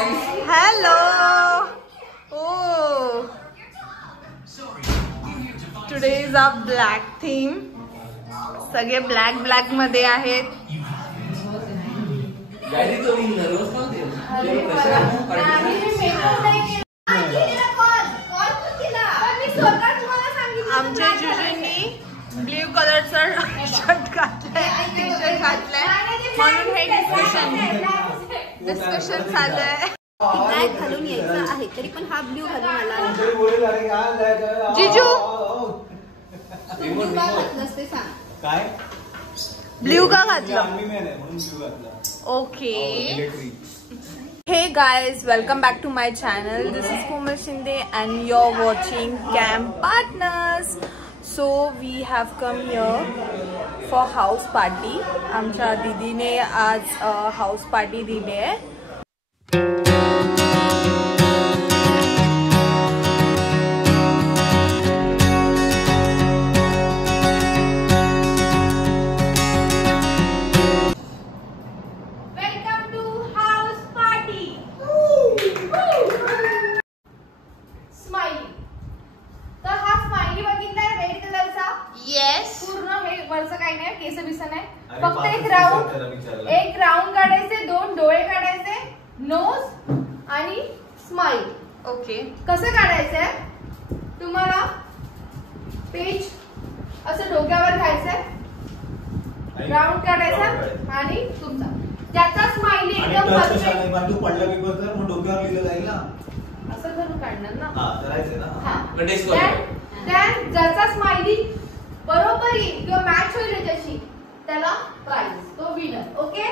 Hello. Oh. Today is a black theme. सगळे black मध्ये आहेत. आमच्या जुजूंनी ब्ल्यू कलरचा शर्ट घातलाय, टी शर्ट घातलाय, म्हणून हे डिस्कशन चालू आहे. ब्लॅक घालून यायचं आहे तरी पण हा ब्ल्यू घालून आला. जिजू नसते सांग काय ब्ल्यू का घातला? Okay. Hey guys, welcome back to my channel. This is Komal Shinde and you're watching Camp Partners. So we have come here for house party. आमच्या दीदीने आज house party दिली आहे. फक्त एक राउंड काढायचे, 2 डोळे काढायचे, नोज आणि स्माइल. ओके. कसं काढायचंय तुम्हाला? पेज असं डोक्यावर घ्यायचंय, राउंड काढायचा आणि तुमचा ज्याचा स्माइली एकदम परफेक्ट पडला पेपर तर मग डोक्यावर लिहिलं जाईल ना, असं करून काढणार ना. हां करायचं ना. हां ज्याचा स्माइली बरोबर येईल किंवा मॅच होईल त्याच्याशी त्याला प्राइज, तो winner. Okay,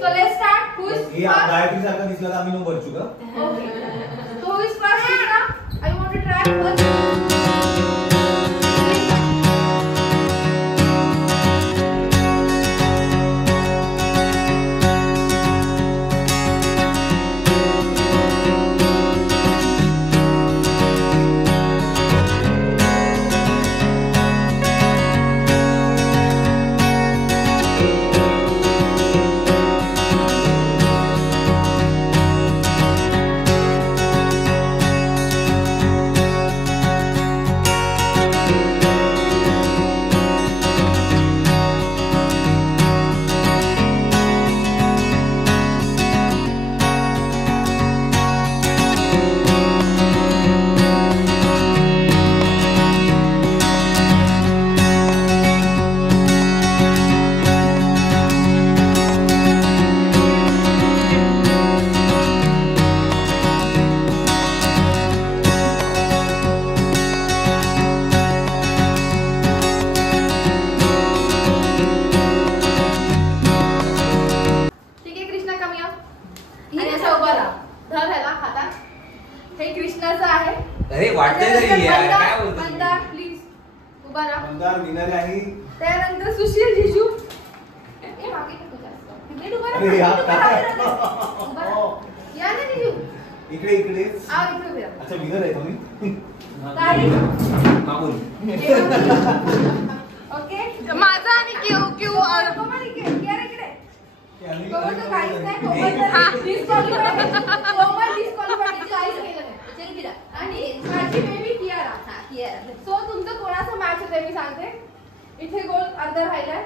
so let's start. Who is first? Gayatri सारखा दिसला तर आम्ही नो बरचू का? ओके, तो who is first? I want to try first. त्यानंतर सुशील जिजू या ना जिजू इकडे अच्छा विनर आहे तुम्ही. ओके, माझा आणि क्यू क्यू सो तुमचं कोणाचा मॅच होतंय मी सांगते. इथे गोल अर्धा राहिलाय,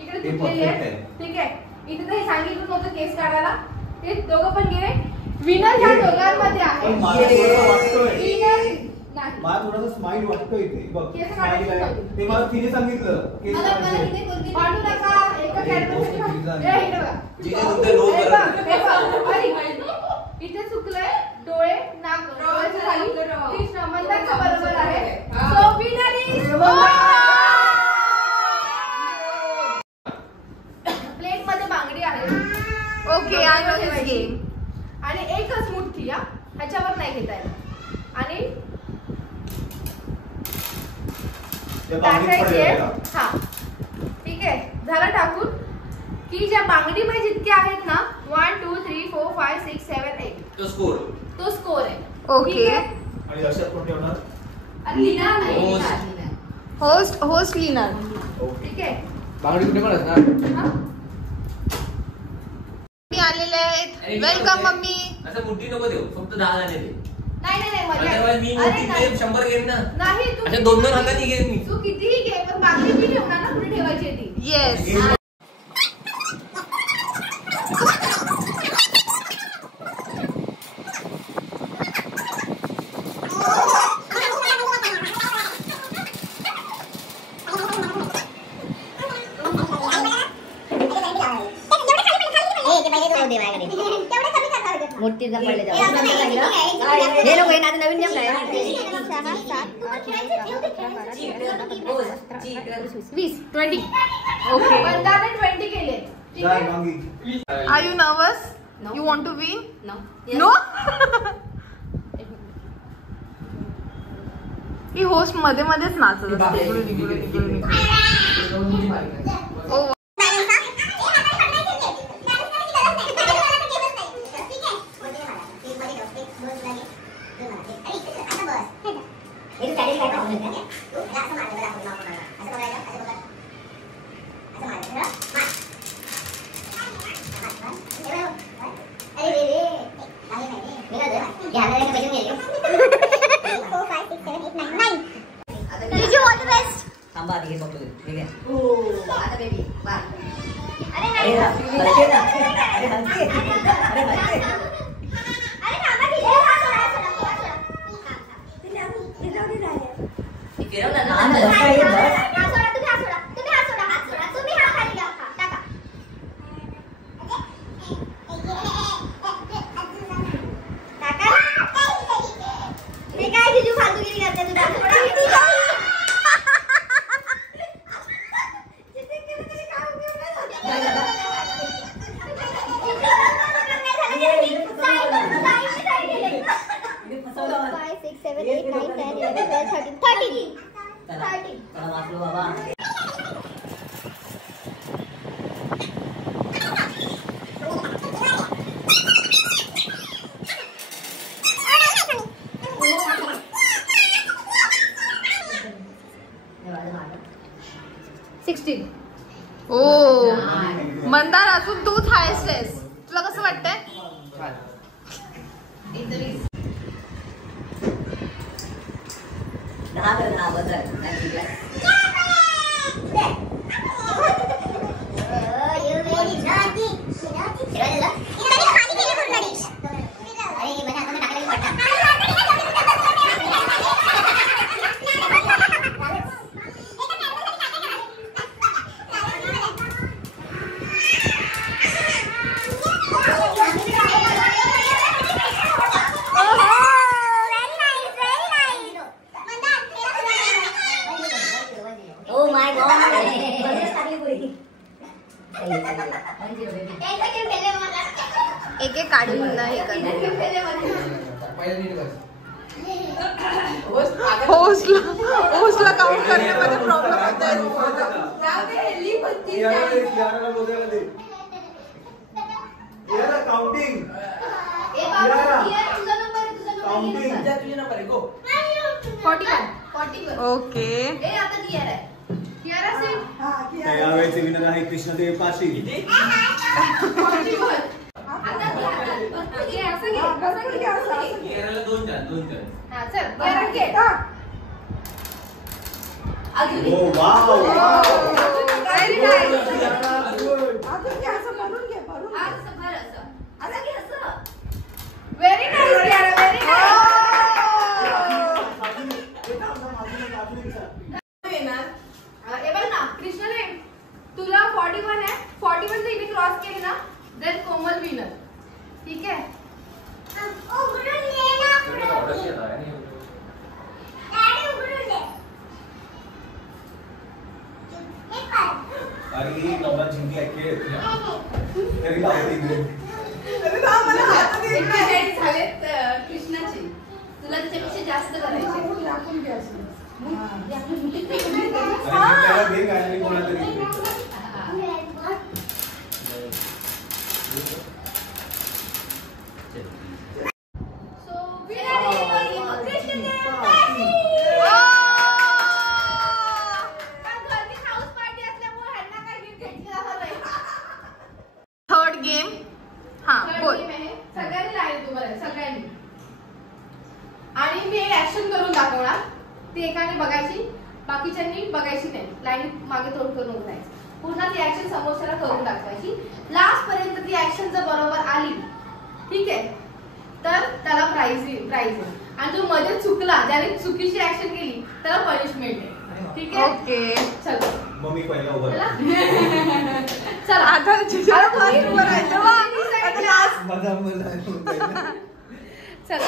इकडे तुटलेले आहे. ठीक आहे, इथे तर हे सांगितलं नव्हतं केस काढायला, ते दोघं पण गेले. विनर ह्या दोघांमध्ये आहे. मला थोडंसं स्माइल वाटतोय इथे बघ. ते मला तिने सांगितलं केस पाडू नका. एका इथे चुकलंय, डोळे नाक डोळ्याच्या खाली. कृष्ण मंदारचं बरोबर आहे. सो विनर इज प्लेट मध्ये बांगडी आहे. Okay, I know this game. आणि एकच मुठ्ठी या ह्याच्यावर नाही घेता येत. आणि टाकायची आहे. हा ठीक आहे, झालं टाकून की ज्या बांगडीमध्ये जितके आहेत ना 1 2 3 4 5 6 7 8 तो स्कोर आहे. ओके. आणि लक्षात कोण ठेवणार? लिहिणार नाही, होस्ट लिहिणार. ठीक आहे. बांगडी कुठे पण असणार. मी आलेले आहेत वेलकम मम्मी. असं मुठी नको देऊ, फक्त 10 जाणे दे. नाही मजा मी मोठी गेम 100 गेम ना. नाही तू अशा 2-2 हाताने गेम मी. तू कितीही घे पण बाकी मी ठेवणार ना, कुठे ठेवायची ती. येस. मोठीचा पडले हे नको हे आता नवीन नियम काय 20 ओके. बंदाने 20 केले. ठीक जाय आहे. मांगी. Are you nervous? You want to win? No. ही होस्ट मध्ये मध्येच नाचत असते. इकडून इकडून इकडून इकडून. ओ थांबा आधी हे बघतो ठीक आहे. आता बेबी बाय. अरे अरे ओ मंदार अजून तूच हायस्ट आहेस. तुला कसं वाटतंय? एक एक काढून हे होस्टला काउंट करण्यामध्ये प्रॉब्लेम ओके. यावेळेचे विनर आहे कृष्णदेव पाशी. व्हेरी नाईस कियारा, व्हेरी कृष्णने तुला 41 आहे. 41 जर इथे क्रॉस केली ना देन कोमल विनर. ठीक आहे. आणि ही नवरा जिंकली आहे खेळ तरी लावते झालेत कृष्णाची. तुला त्याच्यापेक्षा जास्त करायचे. Third game. हाँ बोल. आणि मी एक ऍक्शन करून दाखवणार, ती एकाने बघायची, बाकीच्यांनी बघायची नाही, लाईन मागे तोंड करून उभं राहायचं. पुन्हा ती ऍक्शन समोरच्याला करून दाखवायची. लास्ट पर्यंत ती ऍक्शन जर बरोबर आली, ठीक आहे, तर त्याला प्राइज येईल. आणि जो मध्ये चुकला, ज्याने चुकीची ऍक्शन केली त्याला पनिशमेंट आहे. ठीक आहे, ओके. चला मग मी पहिला उभा चला चला आता जिजाला फास्ट उभं राहायचं वा. आता last. चला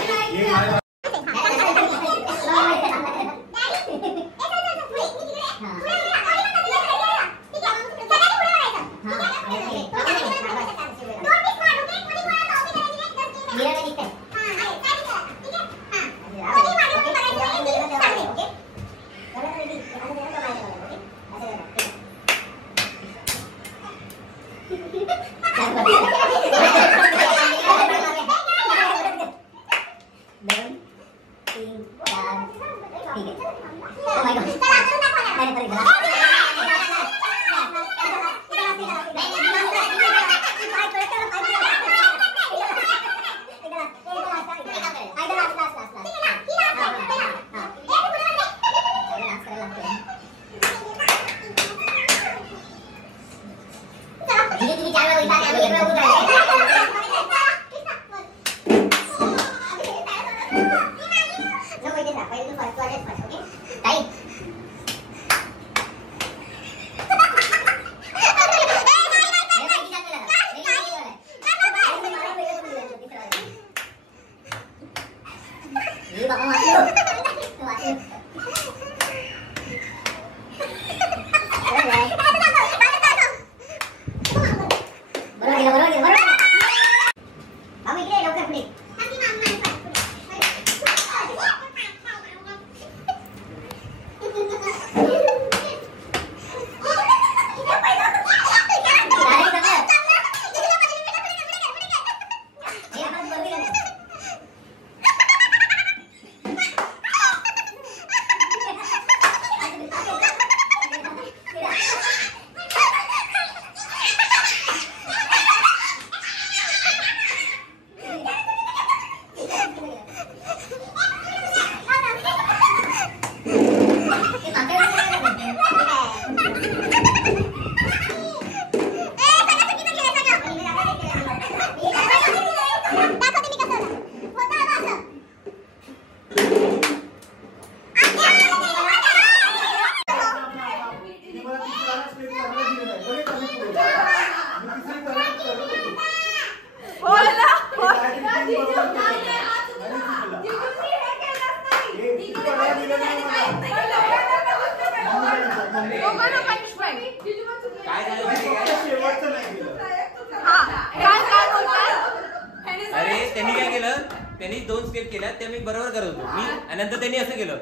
त्यांनी काय केलं, त्यांनी 2 स्टेप केल्या त्या मी बरोबर करत होतो मी, आणि नंतर त्यांनी असं केलं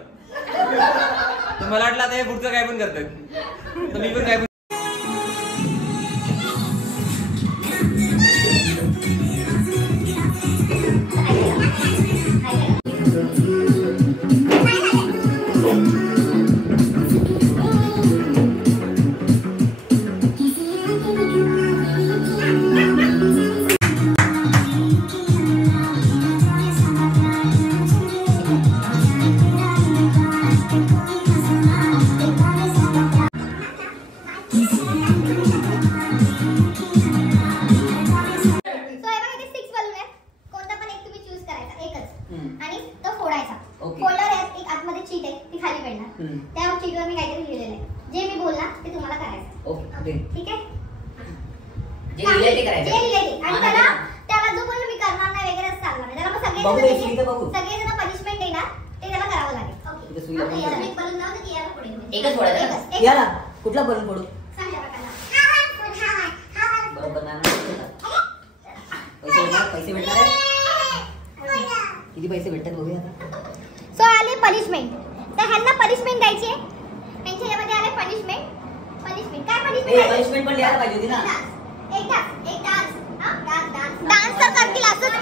तर मला वाटलं आता हे पुढचं काय पण करतात, तर मी पण काय पण त्या चीटवर मी काहीतरी लिहिलेलं आहे, जे मी बोलला ते तुम्हाला करायचं. ओके, ठीक आहे. जे लिहिलंय ते करायचं, जे लिहिलंय आणि त्याला जो पण मी करणार नाही वगैरे असं चालणार नाही. त्याला मग सगळेजण पनिशमेंट देणार, ते त्याला करावं लागेल. ओके, एक बलून लावून की याला पुढे एकच फोडायचं. याला कुठला बलून फोडू सांगा बरोबर ना. पैसे भेटणार आहे, किती पैसे भेटतात बघूया. सो आले पनिशमेंट, तर ह्यांना पनिशमेंट द्यायची आहे. त्यांच्या यामध्ये आले पनिशमेंट. काय पनिशमेंट पण लिहायला पाहिजे होती ना. एक डान्स डान्स तर करतील, असंच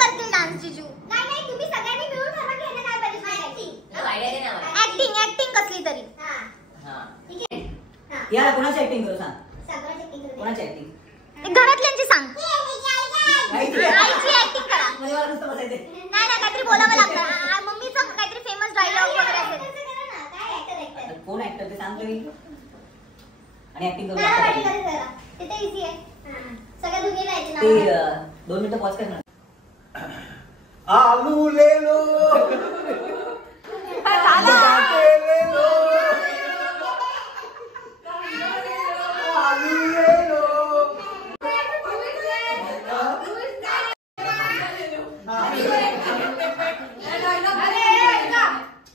करतील डान्स. जिजू नाही, तुम्ही सगळ्यांनी मिळून ठरवा की ह्यांना काय पनिशमेंट द्यायची. ऍक्टिंग कसली तरी. ठीक आहे, याला कोणाची ऍक्टिंग करू सांग. कोणाची ऍक्टिंग? घरातल्यांची सांग. आईची ऍक्टिंग करा. नाही, काहीतरी बोलावं लागतं. मम्मीचं डायलॉग वगैरे असेल. कोण ऍक्टर ते सांगतो मी आणि ऍक्टिंग करू नाव वाटलं तरी जरा. ते तर इझी आहे. सगळ्या दुनियेला यायचे नाव. ते 2 मिनिटं पॉज कर ना. आलू ले लो बटाटे ले लो आलू ले लो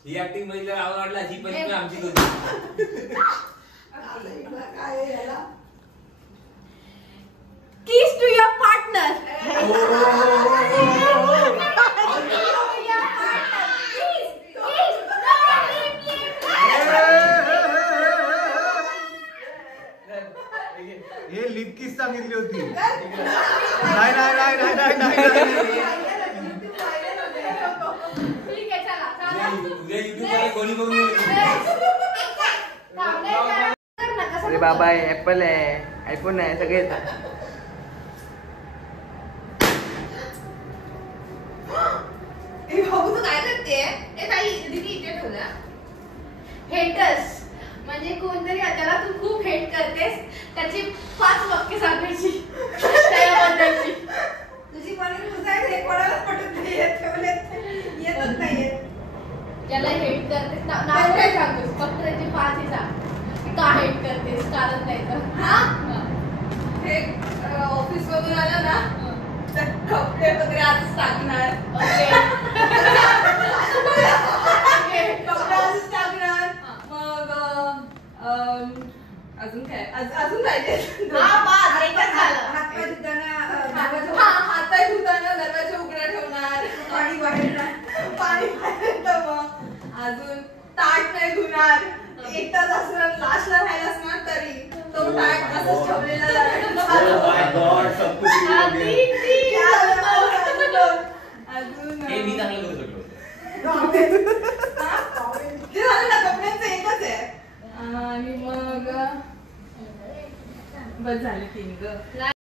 ही ऍक्टिंग म्हणजे आवडला ही पण आमची दोन. Kiss to your partner. हे लिप किस सांगितली होती. नाही नाही नाही नाही नाही नाही ठीक आहे चला चला. उद्या युट्यूबला कोणी करून अरे बाबा ऍपल आहे, आयफोन आहे, सगळे येतात. हेटर्स म्हणजे कोणतरी त्याला तू खूप हेट करतेस त्याची 5 वाक्य सांगायची त्याबद्दलची. तुझी कोणी पुसायचे कोणालाच पटत नाही येतच नाही. ज्याला हेट करतेस नाव काय सांगतोस फक्त त्याची 5 हे सांग. का हेट करतेस कारण द्यायचं. हे ऑफिस मधून आलं ना तर कपडे वगैरे आजच टाकणार. कपडे आजच टाकणार. मग अजून काय अजून काय हातपाय धुताना दरवाजा उघडा ठेवणार. पाणी बाहेर मग अजून ताट नाही धुणार. एकटाच असणार लास्टला राहायला असणार तरी तो ताट असंच ठेवलेला अजून हे मी चांगलं करू शकलो. ते झालं ना कपड्यांचं एकच आहे. आणि मग बस झाले 3 ग.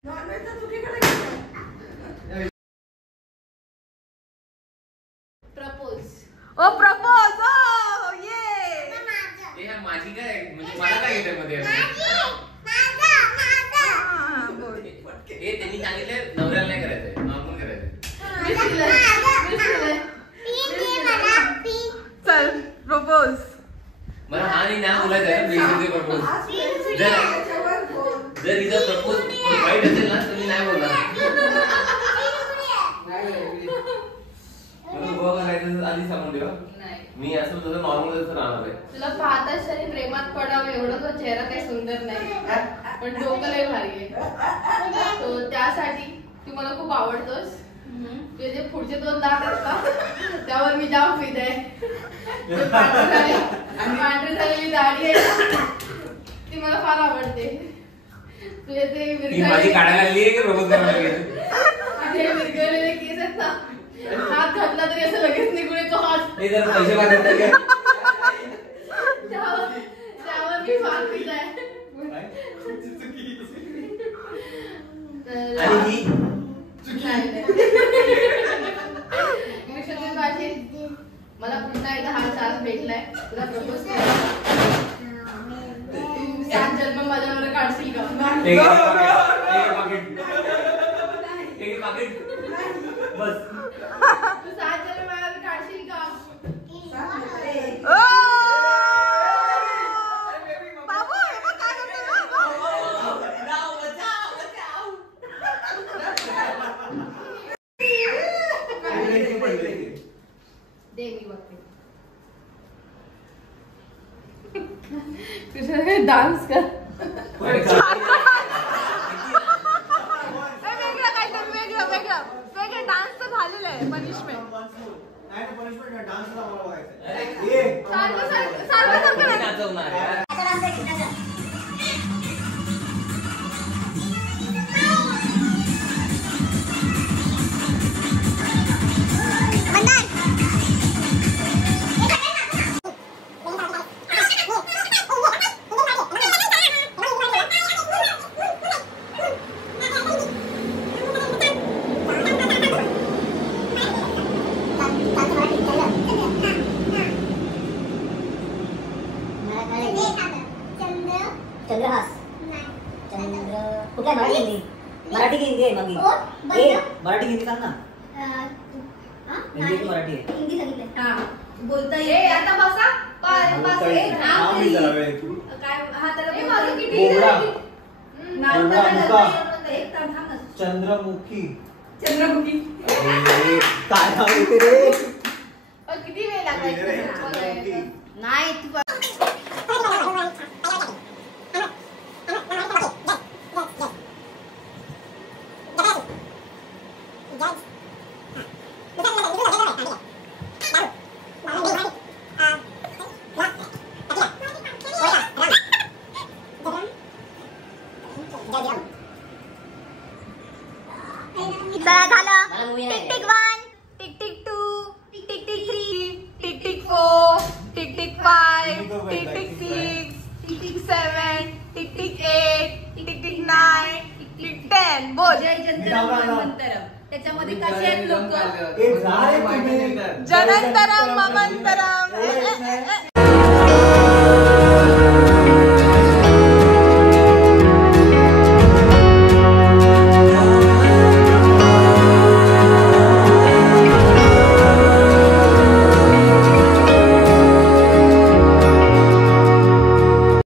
नॉनव्हेजचा चुकीकडे प्रपोज. ओ प्रपोज. ओ ये. हे ह्या माझी काय म्हणजे मला काय घेतं मध्ये हे त्यांनी सांगितलं नवऱ्याला नाही करायचंय नॉर्मल करायचंय. चल प्रपोज. मला हा नाही ना बोलायचं आहे बेसिकली प्रपोज. जर इथं प्रपोज वाईट असेल ना तर मी नाही बोलणार. उभं करायचं आधी सांगून ठेवा. मी असं तसं नॉर्मल जसं राहणार आहे. तुला पाहताच तरी प्रेमात पडावं एवढं तो चेहरा काही सुंदर नाही पण डोकं लय भारी आहे. तो त्यासाठी तू मला खूप आवडतोस. तुझे जे पुढचे 2 दात आहेत का त्यावर मी जाम फिद आहे. पांढरी झालेली दाढी आहे ती मला फार आवडते. तुझे ते माझी काढायला लागली आहे की प्रपोज करायला लागली. विरघळलेले केस आहेत ना हात घातला तरी असं लगेच निघून येतो हात. हे जर पैसे मागतात त्यावर मी फार फिद आहे. आणि ही मला पुन्हा एकदा हा चान्स भेटलाय तुला प्रपोज करायला. तू 7 जन्म माझ्यावर काढशील का. बस तू 7 जन्म माझ्यावर काढशील का. बाबू हे बघ काय करतो. दे मी बघते. तुझ्या डान्स कर. वेगळं काहीतरी वेगळं डान्स तर झालेलं आहे. पनिशमेंट सारखं नाचवणार आहे. चंद्रहास. चंद्र कुठल्या मराठी हिंदी? मराठी की हिंदी आहे मग? मराठी हिंदी सांग ना. हिंदी की मराठी आहे? हिंदी सांगितलं. हा बोलता येईल. आता बसा. नाव मी जरा वेळ तू. काय हाताला माझं किती बोबडा. बोबडा. चंद्रमुखी. चंद्रमुखी. काय नाव येते रे? किती वेळ लागायचा चंद्रमुखी. नाही तू चला झालं. मला movie नाही. Tick tick 1, tick tick 2, tick tick 3, tick tick 4, tick tick 5, tick tick 6, tick tick 7, tick tick 8, tick tick 9, tick tick 10. बोल. जय जंतरम. त्याच्यामध्ये कसे आहेत लोक? ए, जा रे तुम्ही. जनंतरम ममंतरम.